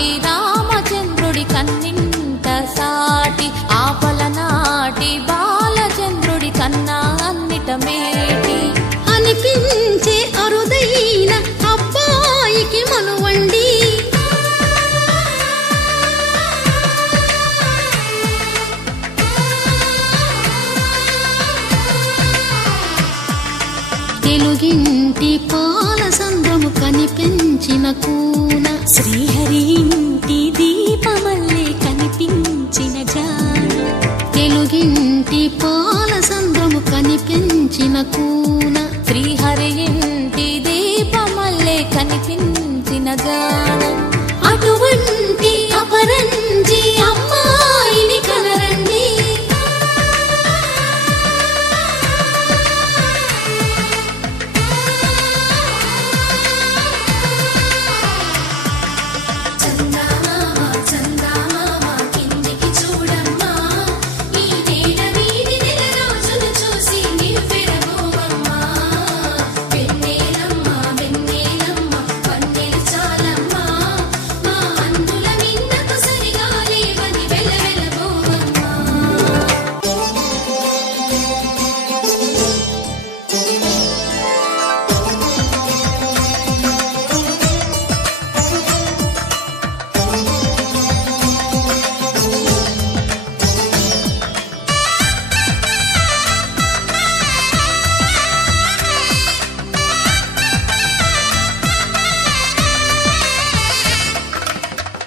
నాటి రామచంద్రుడి కన్నింట సాటి ఆపలనాటి బాలచంద్రుడి కన్నా అన్నిట మేటి అనిపించే అరుదైన అబ్బాయికి మనువండి తెలుగింటి పాల సంద్రము కనిపించిన కూన శ్రీహరి ఇంటి దీపమల్లే కనిపించిన జాన తెలుగింటి పాల సంద్రము కనిపించిన కూన శ్రీహరి ఇంటి దీపమల్లే కనిపించిన జాన అటువంటి అపరంజి అమ్మాయిని కనరండి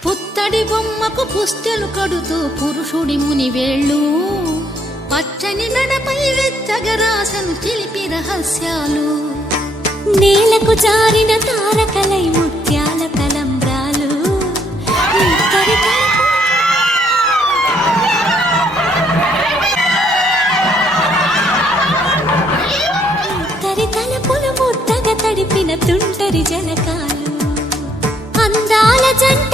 పుత్తడి బొమ్మకు పుస్తెలు కడుతూ పురుషుడి ముని వేళ్ళు పచ్చని మెడపై వెచ్చగరాసను చిలిపి రహస్యాలు నేలకు జారిన తారకలై ముత్యాల తలంబ్రాలు తరి తలపులు ముద్దగా తడిపిన తుంటరి జలకాలు అందాల జంట